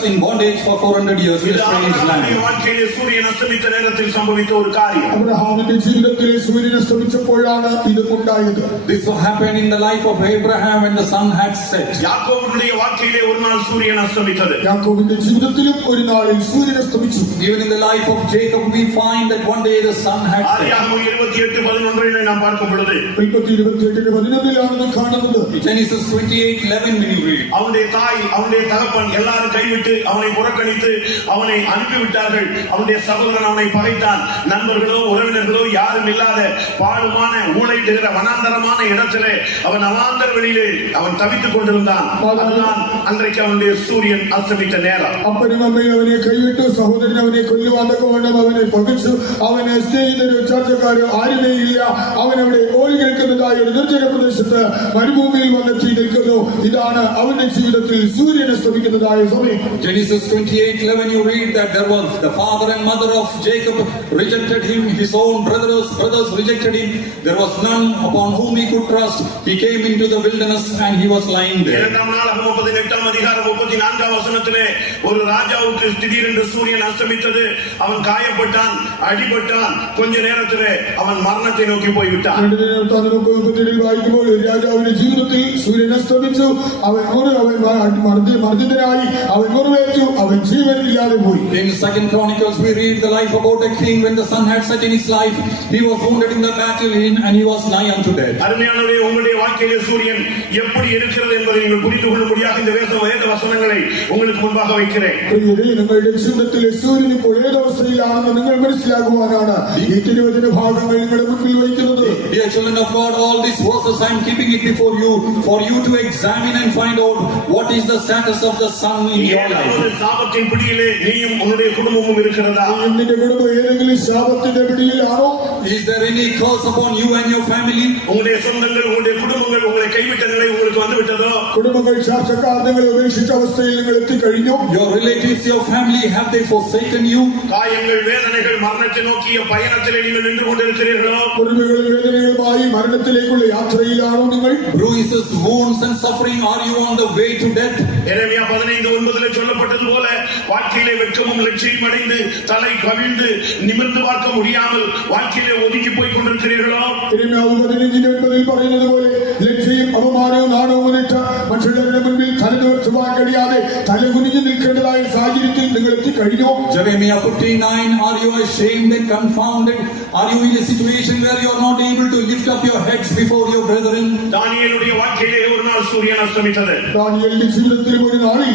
us in bondage for 400 years in a strange land. வாழ்க்கையிலே சூரியன் அஸ்தமித்த நேரத்தில் சம்பவித்த ஒரு காரியம். അബ്രഹാമിന്റെ ജീവിതത്തിലെ സൂര്യൻ അസ്തമിച്ചപ്പോഴാണ് ഇത് ഉണ്ടായത്. This happened in the life of Abraham when the sun had set. யாக்கோபுடைய வாழ்க்கையிலே ஒரு நாள் சூரியன் அஸ்தமித்தது. യാക്കോബിന്റെ ജീവിതത്തിലും ഒരു നാളിൽ സൂര്യൻ അസ്തമിച്ചു. Even in the life of Jacob we find that one day the sun had set. ஆதியாகமம் 28:11 நாம் பார்க்கும் பொழுது 28:11 കാണുന്നത്. Genesis 28:11 when you read. அவனுடைய தாய் அவனுடைய தகப்பன் எல்லாரும் கைவிட்டு அவனை புறக்கணித்து அவனை அனுப்பிவிட்டார்கள். அவனுடைய சகோதரன் அவனை பகைத்தான். நண்பர்களோ உறவினர்களோ யாரும் இல்லாத பாழுமான ஊளையிடுகிற வனாந்தரமான இடத்திலே அவன் அவாந்தர வெளியிலே அவன் தவித்துக் கொண்டிருந்தான். அதுதான் அன்றைக்கு அவனுடைய சூரியன் அஸ்தமித்த நேரம். അപ്പനും അമ്മയും അവനെ കൈവിട്ടു, സഹോദരൻ അവനെ കൊല്ലുവാൻ തക്കവണ്ണം അവനെ പകച്ചു, അവനെ സ്നേഹിതരോ ചർച്ചക്കാരോ ആരുമേ ഇല്ല. അവൻ അവിടെ ഓടി നിൽക്കുന്നതായ ഒരു നിർജ്ജന പ്രദേശത്ത് മരുഭൂമിയിൽ വന്നെത്തി നിൽക്കുന്നു. ഇതാണ് അവന്റെ ജീവിതത്തിൽ സൂര്യൻ അസ്തമിക്കുന്നതായ സമയം. Genesis 28:11 you read that there was the father and mother of Jacob rejected him, his own brothers rejected him. There was none upon whom he could trust. He came into the wilderness and he was lying there. இரண்டாம் நாளாகமம் 18:34 வசனத்திலே ஒரு ராஜாவுக்கு திடீரென்று சூரியன் அஸ்தமித்தது. அவன் காயப்பட்டான், அடிபட்டான். கொஞ்ச நேரத்திலே அவன் மரணத்தை நோக்கி போய்விட்டான். വായിക്കുമ്പോൾ രാജാവിന്റെ ജീവിതത്തിൽ സൂര്യൻ അസ്തമിച്ചു. അവൻ മർദ്ദിതനായി, അവൻ മുറിവേറ്റു, അവൻ ജീവനില്ലാതെ പോയി. In 2 Chronicles we read the life about a king when the sun had set in his life. He was wounded in the battle and he was nigh unto death. அருமையானவரே, உங்களுடைய வாழ்க்கையிலே சூரியன் எப்படி இருக்கிறது என்பதை நீங்கள் புரிந்து கொள்ளும்படியாக இந்த வேத வசனங்களை உங்களுக்கு முன்பாக வைக்கிறேன். നിങ്ങളുടെ ജീവിതത്തിലെ സൂര്യൻ ഇപ്പോൾ ഏതവസ്ഥയിലാണെന്ന് നിങ്ങൾ മനസ്സിലാക്കുവാനാണ് ഈ തിരുവചന ഭാഗങ്ങൾ നിങ്ങളുടെ മുന്നിൽ വയ്ക്കുന്നത്. Dear children of God, all these verses I am keeping it before you for you to examine and find out what is the status of the sun in your life. சாபத்தின் பிடியிலே நீயும் உன்னுடைய குடும்பமும் இருக்கிறதா? നിന്റെ കുടുംബം ഏതെങ്കിലും ശാപത്തിന്റെ പിടിയിലാണോ? Is there any curse upon you and your family? உங்களுடைய சொந்தங்கள் உங்களுடைய குடும்பங்கள் உங்களை கைவிட்ட நிலை உங்களுக்கு வந்து விட்டதோ? കുടുംബങ്ങൾ ചാർച്ചക്കാരങ്ങൾ ഉപേക്ഷിച്ച അവസ്ഥയിൽ നിങ്ങൾ എത്തിക്കഴിഞ്ഞു. Your relatives, your family, have they forsaken you? காயங்கள் வேதனைகள் மரணத்தை நோக்கிய பயணத்திலே நீங்கள் நின்று கொண்டிருக்கிறீர்களோ? കുടുംബങ്ങളിൽ വേദനകളുമായി മരണത്തിലേക്കുള്ള യാത്രയിലാണോ നിങ്ങൾ? Bruises, wounds and suffering, are you on the way to death? எரேமியா 15:9 சொல்லப்பட்டது போல வாழ்க்கையிலே வெட்கமும் லட்சியம் அடைந்து தலை கவிழ்ந்து நிமிர்ந்து பார்க்க முடியாமல் வாழ்க்கையிலே ஒதுங்கி போய் கொண்டிருக்கிறீர்களோ? എരേമിയാ 15:9 പറയുന്നത് പോലെ ലജ്ജയും അപമാനവും നാണവും വന്നിട്ട് മറ്റുള്ളവരുടെ മുൻപിൽ തലനിവർത്തുവാൻ കഴിയാതെ തലകുനിഞ്ഞു നിൽക്കേണ്ടതായ സാഹചര്യത്തിൽ നിങ്ങൾ എത്തിക്കഴിഞ്ഞോ? Jeremiah 15:9, are you ashamed and confounded? Are you in a situation where you are not able to lift up your heads before your brethren? தானியேலுடைய வாழ்க்கையிலே ஒரு நாள் சூரியன் அஸ்தமித்தது. ദാനിയേലിന്റെ ജീവിതത്തിൽ ഒരു നാളിൽ